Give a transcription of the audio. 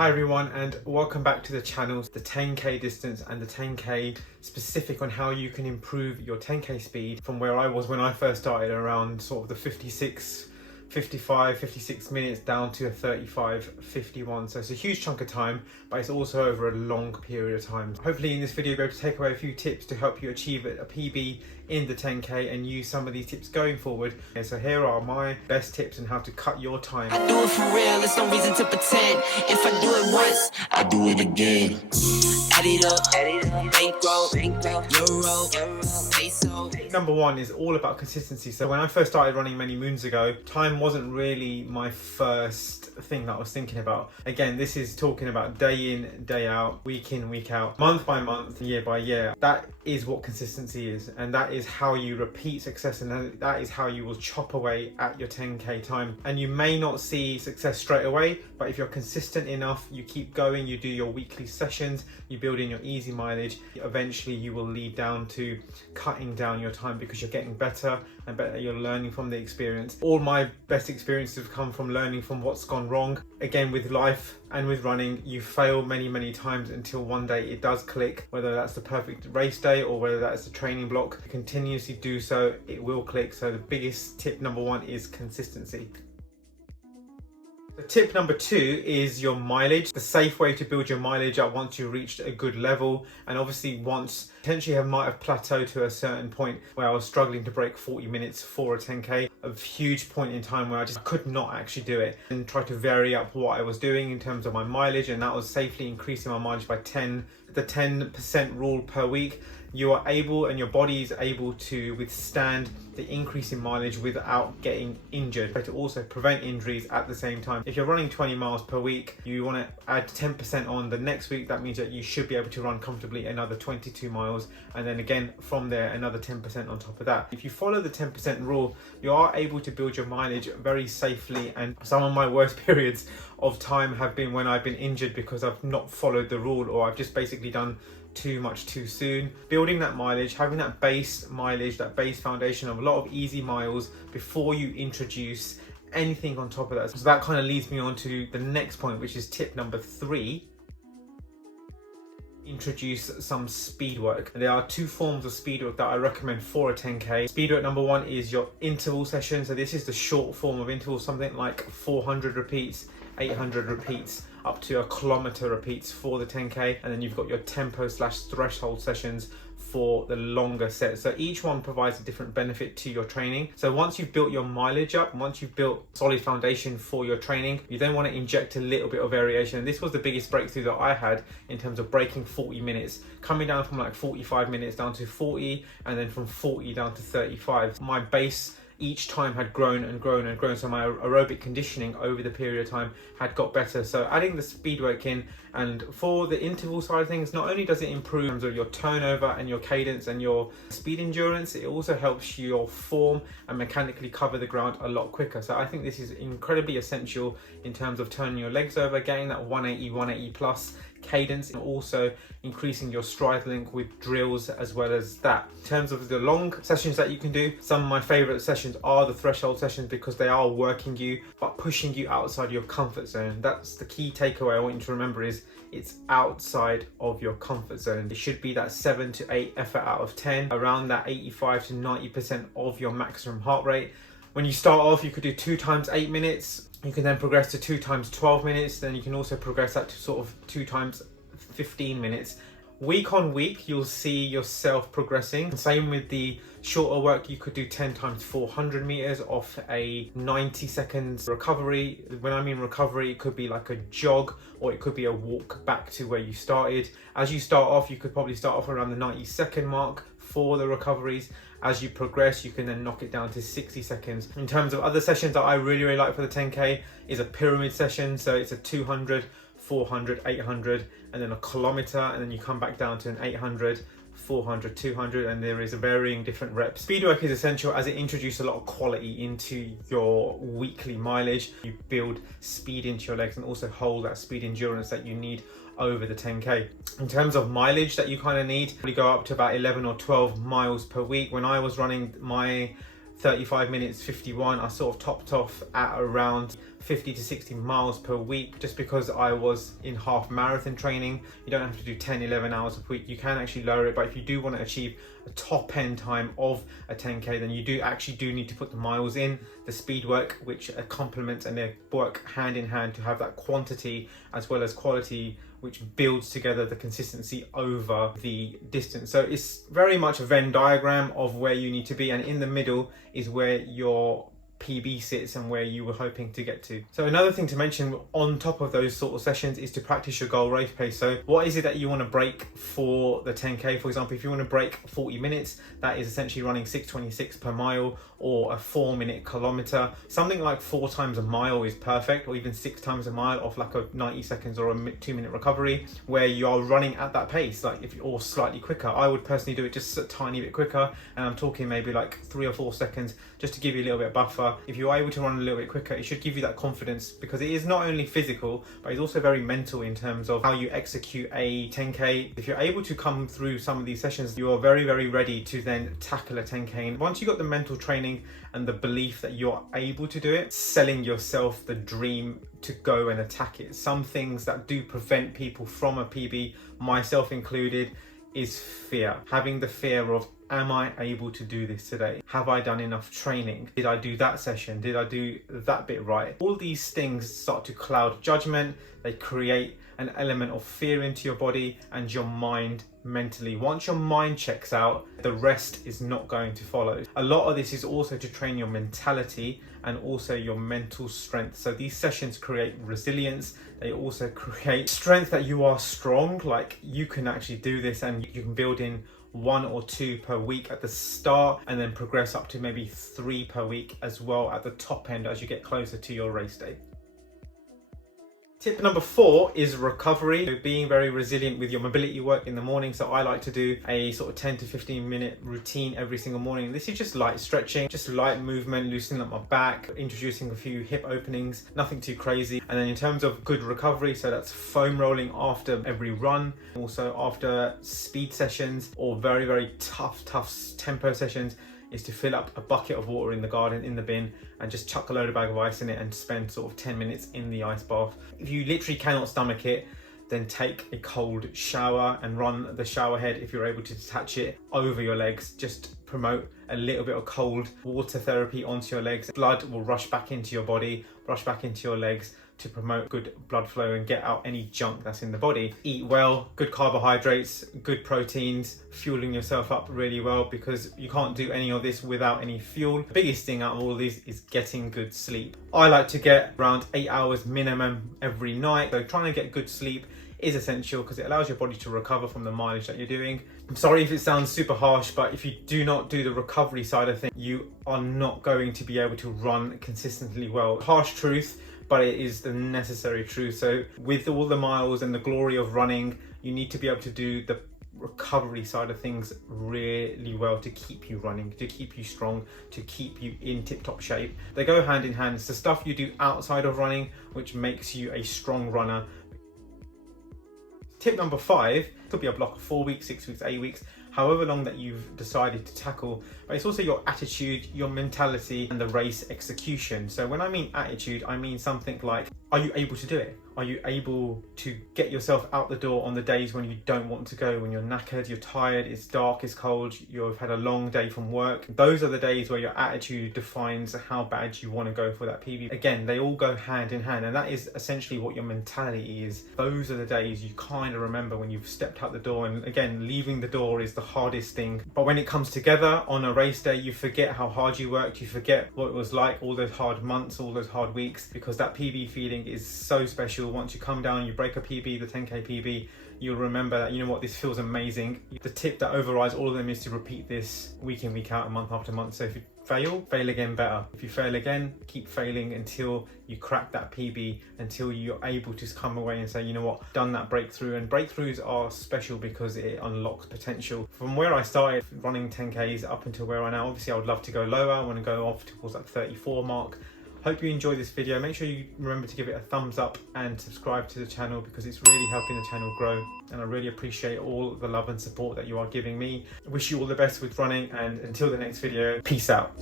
Hi everyone, and welcome back to the channel. The 10k distance and the 10k specific on how you can improve your 10k speed from where I was when I first started, around sort of the 56 minutes down to a 51. So it's a huge chunk of time, but it's also over a long period of time. Hopefully in this video you'll be able to take away a few tips to help you achieve a PB in the 10k and use some of these tips going forward. And so here are my best tips on how to cut your time. I do it for real, there's no reason to pretend. If I do it once, I do it again. Add it up, bankroll, euro, peso. Number one is all about consistency. So when I first started running many moons ago, time wasn't really my first thing that I was thinking about. Again, this is talking about day in, day out, week in, week out, month by month, year by year. That is what consistency is, and that is how you repeat success, and that is how you will chop away at your 10k time. And you may not see success straight away, but if you're consistent enough, you keep going, you do your weekly sessions, you build in your easy mileage, eventually you will lead down to cutting down your time because you're getting better and better, you're learning from the experience. All my best experiences have come from learning from what's gone wrong. Again, with life and with running, you fail many times until one day it does click, whether that's the perfect race day or whether that's the training block. Continuously do so, it will click. So the biggest tip number one is consistency. Tip number two is your mileage. The safe way to build your mileage up once you've reached a good level, and obviously once potentially I might have plateaued to a certain point where I was struggling to break 40 minutes for a 10k, a huge point in time where I just could not actually do it, and try to vary up what I was doing in terms of my mileage, and that was safely increasing my mileage by 10% rule per week. You are able, and your body is able to withstand the increase in mileage without getting injured, but to also prevent injuries at the same time. If you're running 20 miles per week, you want to add 10% on the next week. That means that you should be able to run comfortably another 22 miles, and then again from there another 10% on top of that. If you follow the 10% rule, you are able to build your mileage very safely. And some of my worst periods of time have been when I've been injured because I've not followed the rule, or I've just basically done too much too soon. Building that mileage, having that base mileage, that base foundation of a lot of easy miles before you introduce anything on top of that. So that kind of leads me on to the next point, which is tip number three. Introduce some speed work. There are two forms of speed work that I recommend for a 10k. Speed work number one is your interval session. So this is the short form of interval, something like 400 repeats, 800 repeats, up to a kilometer repeats for the 10k. And then you've got your tempo/threshold sessions for the longer sets. So each one provides a different benefit to your training. So once you've built your mileage up, once you've built solid foundation for your training, you then want to inject a little bit of variation. And this was the biggest breakthrough that I had in terms of breaking 40 minutes, coming down from like 45 minutes down to 40, and then from 40 down to 35. My base each time had grown and grown and grown, so my aerobic conditioning over the period of time had got better. So adding the speed work in, and for the interval side of things, not only does it improve in terms of your turnover and your cadence and your speed endurance, it also helps your form and mechanically cover the ground a lot quicker. So I think this is incredibly essential in terms of turning your legs over, getting that 180 plus cadence, and also increasing your stride length with drills as well as that. In terms of the long sessions that you can do, some of my favorite sessions are the threshold sessions because they are working you but pushing you outside your comfort zone. That's the key takeaway I want you to remember, is it's outside of your comfort zone. It should be that 7 to 8 effort out of 10, around that 85 to 90% of your maximum heart rate. When you start off, you could do 2 times 8 minutes. You can then progress to 2 times 12 minutes. Then you can also progress that to sort of 2 times 15 minutes. Week on week, you'll see yourself progressing. Same with the shorter work. You could do 10 times 400 meters off a 90 seconds recovery. When I mean recovery, it could be like a jog, or it could be a walk back to where you started. As you start off, you could probably start off around the 90-second mark for the recoveries. As you progress, you can then knock it down to 60 seconds. In terms of other sessions that I really like for the 10k is a pyramid session. So it's a 200, 400, 800, and then a kilometer, and then you come back down to an 800, 400, 200, and there is a varying different reps. Speed work is essential as it introduces a lot of quality into your weekly mileage. You build speed into your legs and also hold that speed endurance that you need over the 10k. In terms of mileage that you kind of need, we go up to about 11 or 12 miles per week. When I was running my 35 minutes 51, I sort of topped off at around 50 to 60 miles per week. Just because I was in half marathon training, you don't have to do 10, 11 hours a week. You can actually lower it, but if you do want to achieve a top end time of a 10k, then you do need to put the miles in, the speed work, which complements and they work hand in hand to have that quantity as well as quality, which builds together the consistency over the distance. So it's very much a Venn diagram of where you need to be, and in the middle is where your PB sits and where you were hoping to get to. So another thing to mention on top of those sort of sessions is to practice your goal race pace. So what is it that you want to break for the 10k? For example, if you want to break 40 minutes, that is essentially running 6:26 per mile or a 4-minute kilometer. Something like 4 times a mile is perfect, or even 6 times a mile off like a 90 seconds or a 2-minute recovery, where you are running at that pace, like or slightly quicker. I would personally do it just a tiny bit quicker, and I'm talking maybe like 3 or 4 seconds, just to give you a little bit of buffer. If you are able to run a little bit quicker, it should give you that confidence, because it is not only physical, but it's also very mental in terms of how you execute a 10k. If you're able to come through some of these sessions, you are very, very ready to then tackle a 10k. And once you got the mental training and the belief that you're able to do it, selling yourself the dream to go and attack it. Some things that do prevent people from a PB, myself included, is fear. Having the fear of, am I able to do this today? Have I done enough training? Did I do that session? Did I do that bit right? All these things start to cloud judgment. They create an element of fear into your body and your mind mentally. Once your mind checks out, the rest is not going to follow. A lot of this is also to train your mentality and also your mental strength. So these sessions create resilience. They also create strength, that you are strong, like you can actually do this, and you can build in 1 or 2 per week at the start, and then progress up to maybe 3 per week as well at the top end as you get closer to your race day. Tip number 4 is recovery. So being very resilient with your mobility work in the morning. So I like to do a sort of 10 to 15 minute routine every single morning. This is just light stretching, just light movement, loosening up my back, introducing a few hip openings, nothing too crazy. And then in terms of good recovery, so that's foam rolling after every run, also after speed sessions or very, very tough tempo sessions, is to fill up a bucket of water in the garden, in the bin, and just chuck a load of bag of ice in it and spend sort of 10 minutes in the ice bath. If you literally cannot stomach it, then take a cold shower and run the shower head, if you're able to detach it, over your legs. Just promote a little bit of cold water therapy onto your legs. Blood will rush back into your body, rush back into your legs, to promote good blood flow and get out any junk that's in the body. Eat well, good carbohydrates, good proteins, fueling yourself up really well, because you can't do any of this without any fuel. The biggest thing out of all this is getting good sleep. I like to get around 8 hours minimum every night, so trying to get good sleep is essential because it allows your body to recover from the mileage that you're doing. I'm sorry if it sounds super harsh, but if you do not do the recovery side of things, you are not going to be able to run consistently well. Harsh truth, but it is the necessary truth. So with all the miles and the glory of running, you need to be able to do the recovery side of things really well to keep you running, to keep you strong, to keep you in tip-top shape. They go hand in hand. It's the stuff you do outside of running which makes you a strong runner. Tip number 5 could be a block of 4 weeks, 6 weeks, 8 weeks, however long that you've decided to tackle, but it's also your attitude, your mentality, and the race execution. So when I mean attitude, I mean something like, are you able to do it? Are you able to get yourself out the door on the days when you don't want to go, when you're knackered, you're tired, it's dark, it's cold, you've had a long day from work? Those are the days where your attitude defines how bad you want to go for that PB. Again, they all go hand in hand, and that is essentially what your mentality is. Those are the days you kind of remember when you've stepped out the door, and again, leaving the door is the hardest thing. But when it comes together on a race day, you forget how hard you worked, you forget what it was like, all those hard months, all those hard weeks, because that PB feeling is so special. Once you come down, you break a PB, the 10k PB, you'll remember that, you know what, this feels amazing. The tip that overrides all of them is to repeat this week in, week out, and month after month. So if you fail again better. If you fail again, keep failing until you crack that PB, until you're able to come away and say, you know what, done that breakthrough. And breakthroughs are special because it unlocks potential. From where I started running 10Ks up until where I am now, obviously I would love to go lower. I want to go off towards that 34 mark. Hope you enjoyed this video. Make sure you remember to give it a thumbs up and subscribe to the channel, because it's really helping the channel grow, and I really appreciate all the love and support that you are giving me. I wish you all the best with running, and until the next video, peace out.